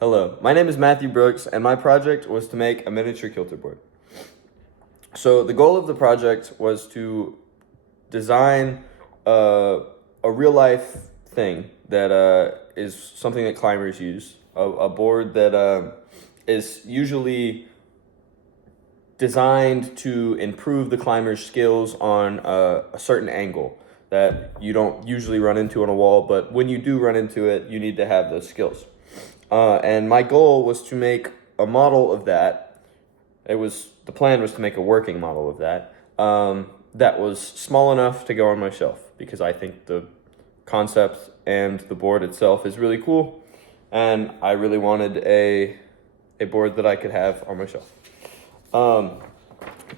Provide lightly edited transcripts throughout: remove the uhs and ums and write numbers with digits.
Hello, my name is Matthew Brooks, and my project was to make a miniature Kilter board. So the goal of the project was to design a real-life thing that is something that climbers use, a board that is usually designed to improve the climber's skills on a certain angle that you don't usually run into on a wall, but when you do run into it, you need to have those skills. And my goal was to make a model of that. The plan was to make a working model of that, that was small enough to go on my shelf, because I think the concept and the board itself is really cool, and I really wanted a board that I could have on my shelf.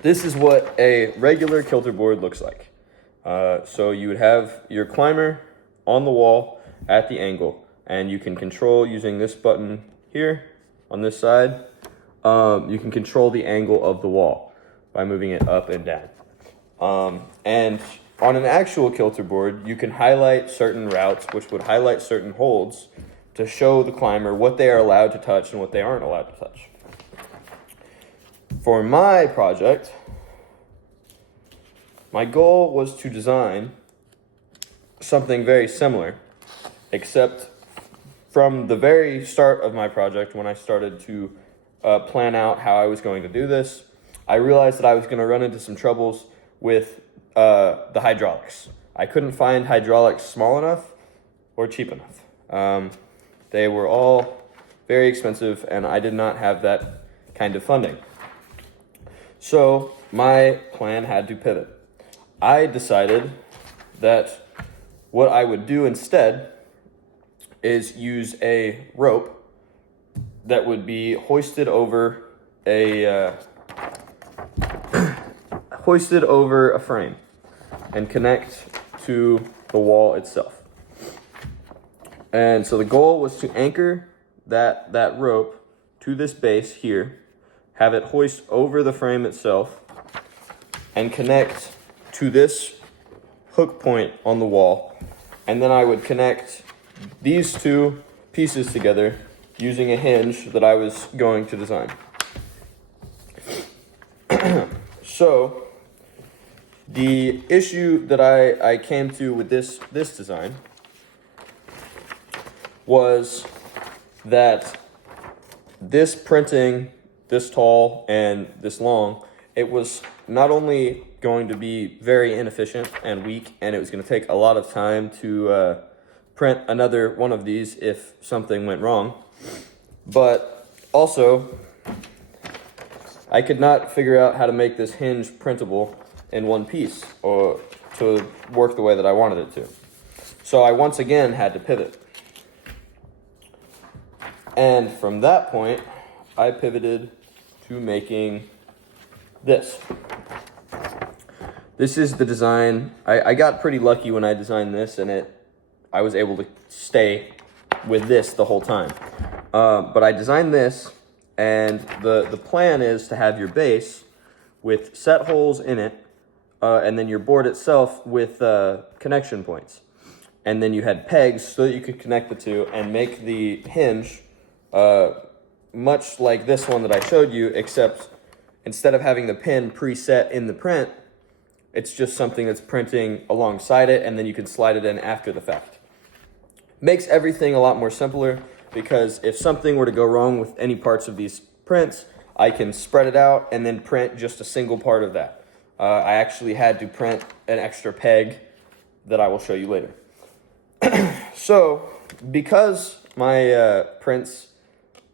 This is what a regular Kilter board looks like. So you would have your climber on the wall at the angle, and you can control using this button here on this side. You can control the angle of the wall by moving it up and down. And on an actual Kilter board, you can highlight certain routes, which would highlight certain holds to show the climber what they are allowed to touch and what they aren't allowed to touch. For my project, my goal was to design something very similar, except from the very start of my project, when I started to plan out how I was going to do this, I realized that I was going to run into some troubles with the hydraulics. I couldn't find hydraulics small enough or cheap enough. They were all very expensive, and I did not have that kind of funding. So my plan had to pivot. I decided that what I would do instead is use a rope that would be hoisted over a frame and connect to the wall itself. And so the goal was to anchor that rope to this base here, have it hoist over the frame itself, and connect to this hook point on the wall. And then I would connect these two pieces together using a hinge that I was going to design. So the issue that I came to with this design was that this printing, this tall and this long, it was not only going to be very inefficient and weak, and it was going to take a lot of time to print another one of these if something went wrong, but also I could not figure out how to make this hinge printable in one piece or to work the way that I wanted it to. So I once again had to pivot. And from that point, I pivoted to making this. This is the design. I got pretty lucky when I designed this, and I was able to stay with this the whole time. But I designed this, and the plan is to have your base with set holes in it, and then your board itself with connection points. And then you had pegs so that you could connect the two and make the hinge much like this one that I showed you, except instead of having the pin preset in the print, it's just something that's printing alongside it, and then you can slide it in after the fact. Makes everything a lot more simpler, because if something were to go wrong with any parts of these prints, I can spread it out and then print just a single part of that. I actually had to print an extra peg that I will show you later. So, because my prints,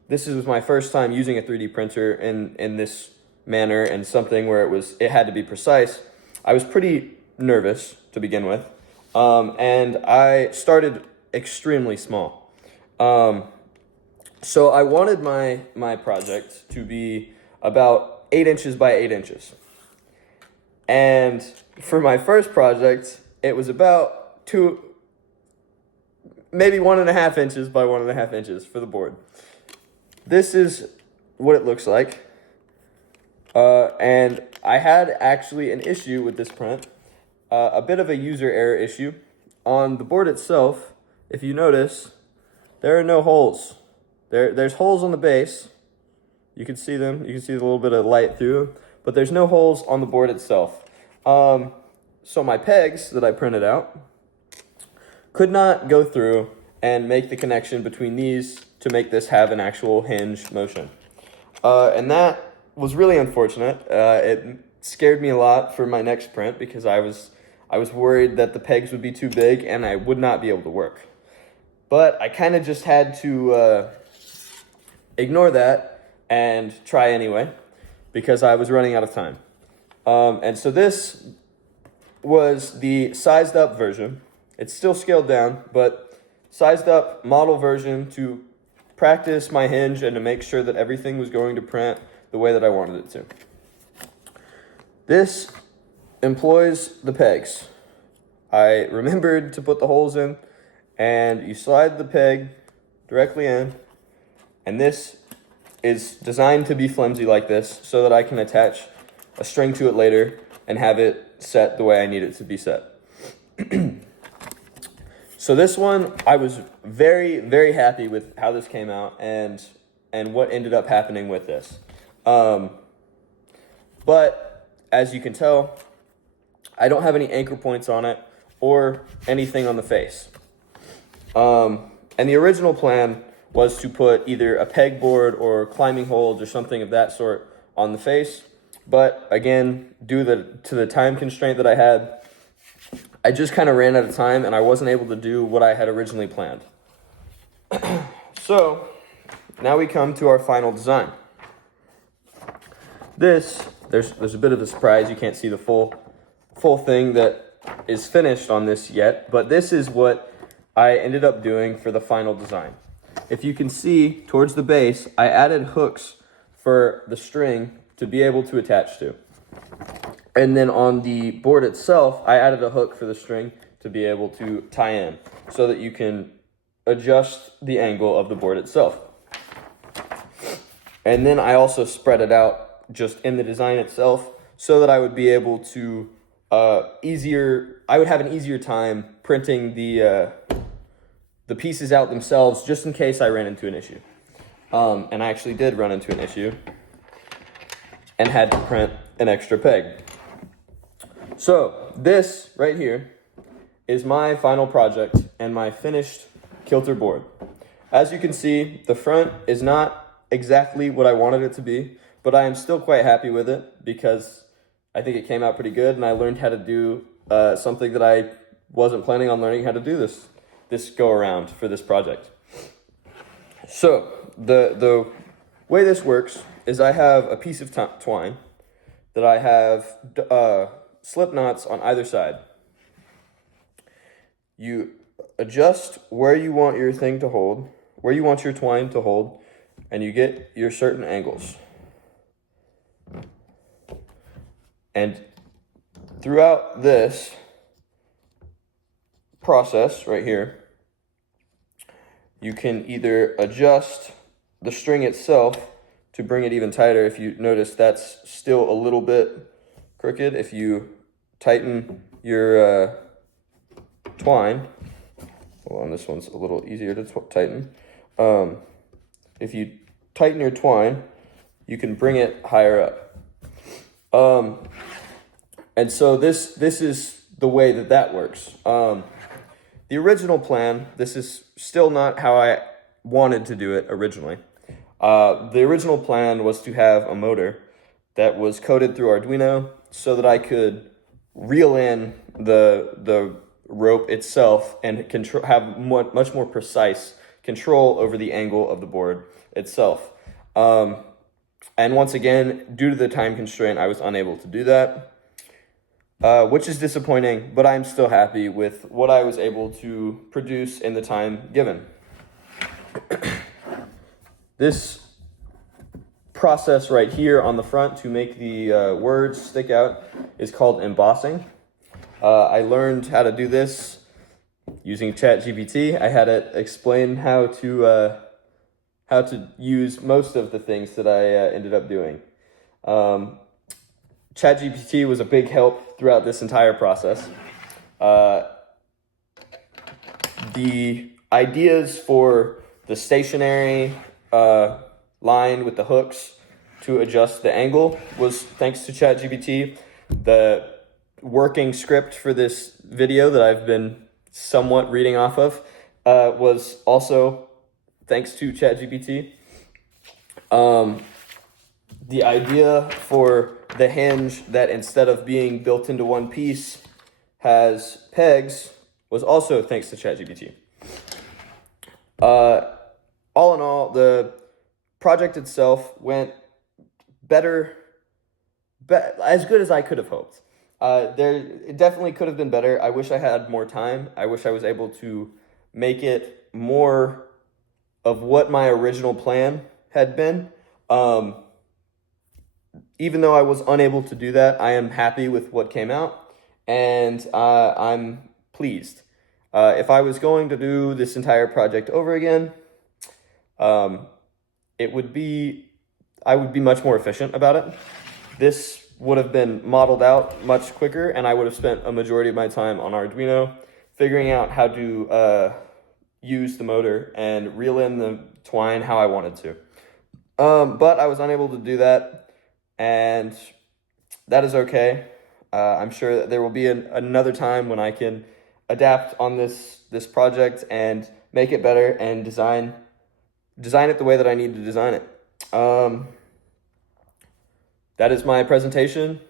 this was my first time using a 3D printer in this manner, and something where it had to be precise, I was pretty nervous to begin with, and I started extremely small. So I wanted my project to be about 8 inches by 8 inches. And for my first project, it was about maybe 1.5 inches by 1.5 inches for the board. This is what it looks like. And I had actually an issue with this print, a bit of a user error issue. On the board itself, if you notice, there are no holes There's holes on the base. You can see them. You can see a little bit of light through them, but there's no holes on the board itself. So my pegs that I printed out could not go through and make the connection between these to make this have an actual hinge motion. And that was really unfortunate. It scared me a lot for my next print because I was worried that the pegs would be too big and I would not be able to work. But I kind of just had to ignore that and try anyway because I was running out of time. And so this was the sized up version. It's still scaled down, but sized up model version to practice my hinge and to make sure that everything was going to print the way that I wanted it to. This employs the pegs. I remembered to put the holes in, and you slide the peg directly in, and this is designed to be flimsy like this so that I can attach a string to it later and have it set the way I need it to be set. So this one, I was very, very happy with how this came out and what ended up happening with this. But as you can tell, I don't have any anchor points on it or anything on the face. And the original plan was to put either a pegboard or climbing holds or something of that sort on the face. But again, due to the time constraint that I had, I just kind of ran out of time and I wasn't able to do what I had originally planned. So now we come to our final design. There's a bit of a surprise. You can't see the full thing that is finished on this yet, but this is what I ended up doing for the final design. If you can see towards the base, I added hooks for the string to be able to attach to. And then on the board itself, I added a hook for the string to be able to tie in so that you can adjust the angle of the board itself. And then I also spread it out just in the design itself so that I would be able to I would have an easier time printing the pieces out themselves just in case I ran into an issue. And I actually did run into an issue and had to print an extra peg. So this right here is my final project and my finished Kilter board. As you can see, the front is not exactly what I wanted it to be, but I am still quite happy with it because I think it came out pretty good and I learned how to do something that I wasn't planning on learning how to do this go around for this project. So the way this works is I have a piece of twine that I have slip knots on either side. You adjust where you want your thing to hold, where you want your twine to hold, and you get your certain angles. And throughout this process right here, you can either adjust the string itself to bring it even tighter. If you notice, that's still a little bit crooked. If you tighten your twine, hold on, this one's a little easier to tighten. If you tighten your twine, you can bring it higher up. And so this is the way that works. The original plan, this is still not how I wanted to do it originally. The original plan was to have a motor that was coded through Arduino so that I could reel in the rope itself and have much more precise control over the angle of the board itself. And once again, due to the time constraint, I was unable to do that, which is disappointing, but I'm still happy with what I was able to produce in the time given. This process right here on the front to make the words stick out is called embossing. I learned how to do this using ChatGPT. I had it explain how to use most of the things that I ended up doing. ChatGPT was a big help throughout this entire process. The ideas for the stationary line with the hooks to adjust the angle was thanks to ChatGPT. The working script for this video that I've been somewhat reading off of was also thanks to ChatGPT. The idea for the hinge that instead of being built into one piece has pegs was also thanks to ChatGPT. All in all, the project itself went better, as good as I could have hoped. It definitely could have been better. I wish I had more time. I wish I was able to make it more of what my original plan had been. Even though I was unable to do that, I am happy with what came out, and I'm pleased. If I was going to do this entire project over again, I would be much more efficient about it. This would have been modeled out much quicker, and I would have spent a majority of my time on Arduino figuring out how to use the motor and reel in the twine how I wanted to. But I was unable to do that, and that is okay. I'm sure that there will be another time when I can adapt on this project and make it better and design it the way that I need to design it. That is my presentation.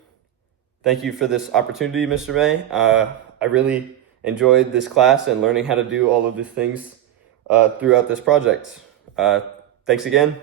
Thank you for this opportunity, Mr. May. I really enjoyed this class and learning how to do all of these things throughout this project. Thanks again.